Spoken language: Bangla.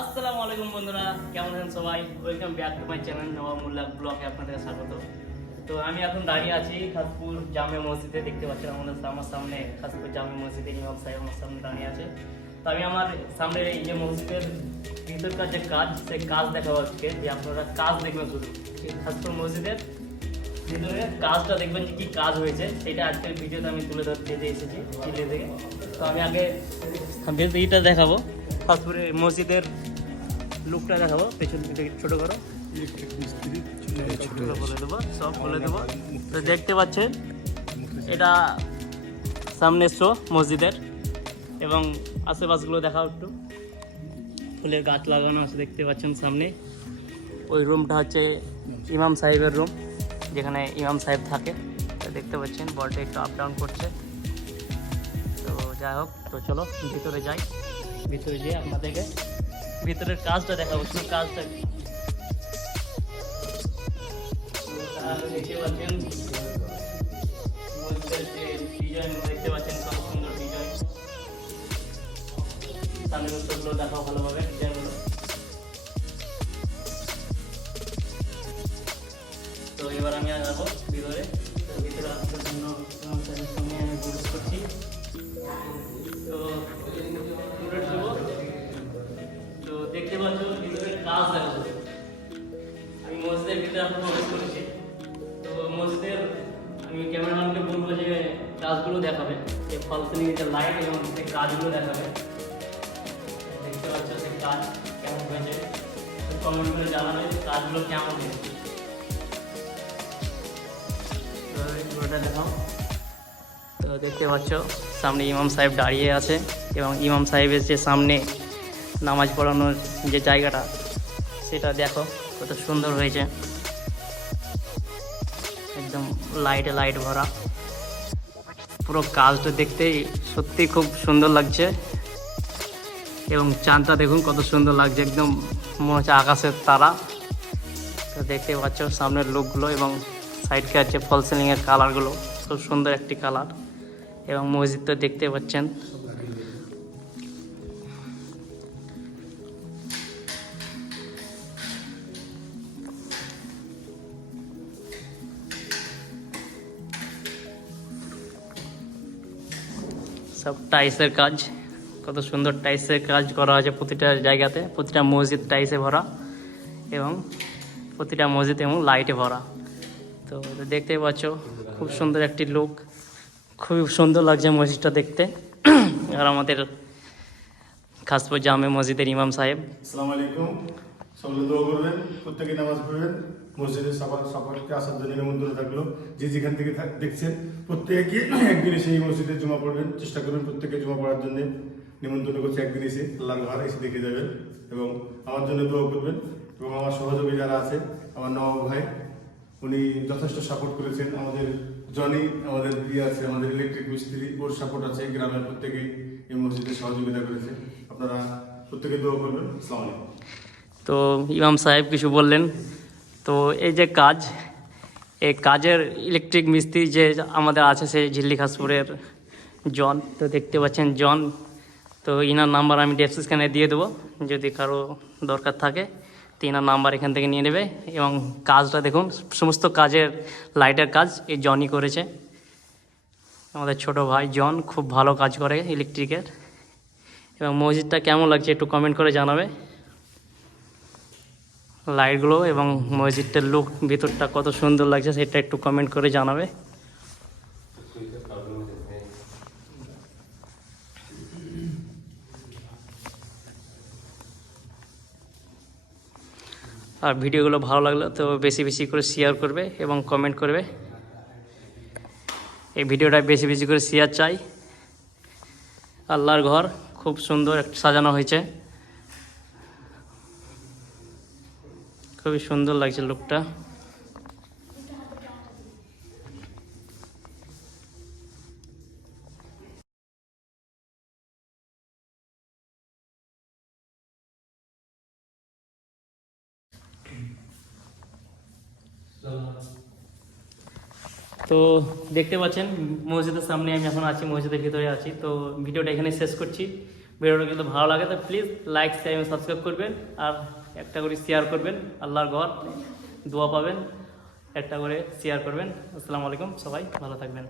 আসসালামু আলাইকুম বন্ধুরা, কেমন আছেন সবাই? Welcome back to my channel Nawamullah ব্লগে আপনাদের স্বাগত। তো আমি এখন দাঁড়িয়ে আছি খাসপুর জামে মসজিদে। দেখতে পাচ্ছেন আমার সামনে খাসপুর জামে মসজিদে ইমাম সাহেব আমার সামনে দাঁড়িয়ে আছে। তো আমি আমার সামনে এই যে মসজিদের ভিতরকার যে কাজ, সেই কাজ দেখাবো আজকে। যে আপনারা কাজ দেখবেন শুধু খাসপুর মসজিদের ভিতরে কাজটা দেখবেন যে কী কাজ হয়েছে, সেটা আজকের ভিডিওতে আমি তুলে ধরতে এসেছি চিলে থেকে। তো আমি আগে এইটা দেখাবো, খাসপুরে মসজিদের লুকটা দেখাবো। পেছন থেকে ছোটো করো, বলে দেবো, সব বলে দেবো। তো দেখতে পাচ্ছেন এটা সামনে শো মসজিদের, এবং আশেপাশগুলো দেখাও একটু। ফুলের গাছ লাগানো আছে দেখতে পাচ্ছেন সামনে। ওই রুমটা হচ্ছে ইমাম সাহেবের রুম, যেখানে ইমাম সাহেব থাকে। তো দেখতে পাচ্ছেন বলটা একটু আপ ডাউন করছে। তো যাই হোক, তো চলো ভিতরে যাই। ভিতরে যেয়ে আপনাদেরকে ভিতরের কাজটা দেখাবো, শুধু কাজটা। দেখতে পাচ্ছেন মসজিদের যে ডিজাইন, দেখতে পাচ্ছেন কত সুন্দর ডিজাইন। সামনের উত্তরগুলো দেখাও ভালোভাবে ডিজাইনগুলো। তো এবার আমি যাবো ভিতরে। তো ভিতরে আসার জন্য সঙ্গে আমি প্রবেশ করছি। তো ভিতরে ঢুকবো। তো দেখতে পাচ্ছ ভিতরের কাজ দেখো। আমি মসজিদের ভিতরে এখন প্রবেশ করেছি। তো মসজিদের আমি ক্যামেরাম্যানকে বলবো যে কাজগুলো দেখাবে, যে ফল সিলিং যে লাইট এবং সেই কাজগুলো দেখাবে। দেখতে পাচ্ছ সেই কাজ কেমন হয়েছে, কমেন্ট করে জানাবে কাজগুলো কেমন হয়েছে। ওটা দেখাও। তো দেখতে পাচ্ছ সামনে ইমাম সাহেব দাঁড়িয়ে আছে, এবং ইমাম সাহেবের যে সামনে নামাজ পড়ানোর যে জায়গাটা, সেটা দেখো কত সুন্দর হয়েছে। একদম লাইটে লাইট ভরা, পুরো কাজটা দেখতেই সত্যি খুব সুন্দর লাগছে। এবং চাঁদটা দেখুন কত সুন্দর লাগছে, একদম মনে হচ্ছে আকাশের তারা। তো দেখতে পাচ্ছ সামনের লুকগুলো, এবং সাইডকে আছে ফল সিলিংয়ের কালারগুলো, খুব সুন্দর একটি কালার। এবং মসজিদটা দেখতে পাচ্ছেন। সব টাইলসের কাজ, কত সুন্দর টাইলসের কাজ করা আছে প্রতিটা জায়গাতে। প্রতিটা মসজিদ টাইলসে ভরা, এবং প্রতিটা মসজিদ এবং লাইটে ভরা। তো দেখতে পাচ্ছ খুব সুন্দর একটি লুক, খুবই সুন্দর লাগছে মসজিদটা দেখতে। আর আমাদের খাসপুর জামে মসজিদের ইমাম সাহেব। আসসালামু আলাইকুম। সকলে দোয়া করবেন, প্রত্যেকে নামাজ পড়বেন। মসজিদে সবাইকে আসার জন্য নিমন্ত্রণ থাকলো। যে যেখান থেকে দেখছেন প্রত্যেকে একদিন এসে এই মসজিদে জমা পড়বেন, চেষ্টা করবেন প্রত্যেকে জমা পড়ার জন্য। নিমন্ত্রণ করছে একদিন এসে আল্লাহর ঘর এসে দেখে যাবেন, এবং আমার জন্য দোয়া করবেন। এবং আমার সহযোগী যারা আছে, আমার নবাব ভাই, উনি যথেষ্ট সাপোর্ট করেছেন। আমাদের জনি, আমাদের ইয়ে আছে, আমাদের ইলেকট্রিক মিস্ত্রি, ওর সাপোর্ট আছে। গ্রামের প্রত্যেকেই এই মসজিদে সহযোগিতা করেছে। আপনারা প্রত্যেকে দোয়া করবেন। আসসালামু আলাইকুম। তো ইমাম সাহেব কিছু বললেন। তো এই যে কাজ, এই কাজের ইলেকট্রিক মিস্ত্রি যে আমাদের আছে, সে ঝিল্লি খাসপুরের জন। তো দেখতে পাচ্ছেন জন। তো ইনার নাম্বার আমি ডেসক্রিপশানে দিয়ে দেবো, যদি কারো দরকার থাকে তো ইনার নাম্বার এখান থেকে নিয়ে নেবে। এবং কাজটা দেখুন, সমস্ত কাজের লাইটের কাজ এই জনই করেছে। আমাদের ছোট ভাই জন খুব ভালো কাজ করে ইলেকট্রিকের। এবং মসজিদটা কেমন লাগছে একটু কমেন্ট করে জানাবে। লাইটগুলো এবং মসজিদটার লুক, ভিতরটা কত সুন্দর লাগছে সেটা একটু কমেন্ট করে জানাবে। আর ভিডিওগুলো ভালো লাগলে তো বেশি বেশি করে শেয়ার করবে এবং কমেন্ট করবে। এই ভিডিওটা বেশি বেশি করে শেয়ার চাই। আল্লাহর ঘর খুব সুন্দর একটা সাজানো হয়েছে, খুবই সুন্দর লাগছে লুকটা। তো দেখতে পাচ্ছেন মসজিদের সামনে আমি এখন আছি, মসজিদের ভিতরে আছি। তো ভিডিওটা এখানে শেষ করছি। ভিডিওটা কিন্তু ভালো লাগে তো প্লিজ লাইক শেয়ার এবং সাবস্ক্রাইব করবেন, আর একটা করে শেয়ার করবেন। আল্লাহর ঘর, দোয়া পাবেন, একটা করে শেয়ার করবেন। আসসালামু আলাইকুম, সবাই ভালো থাকবেন।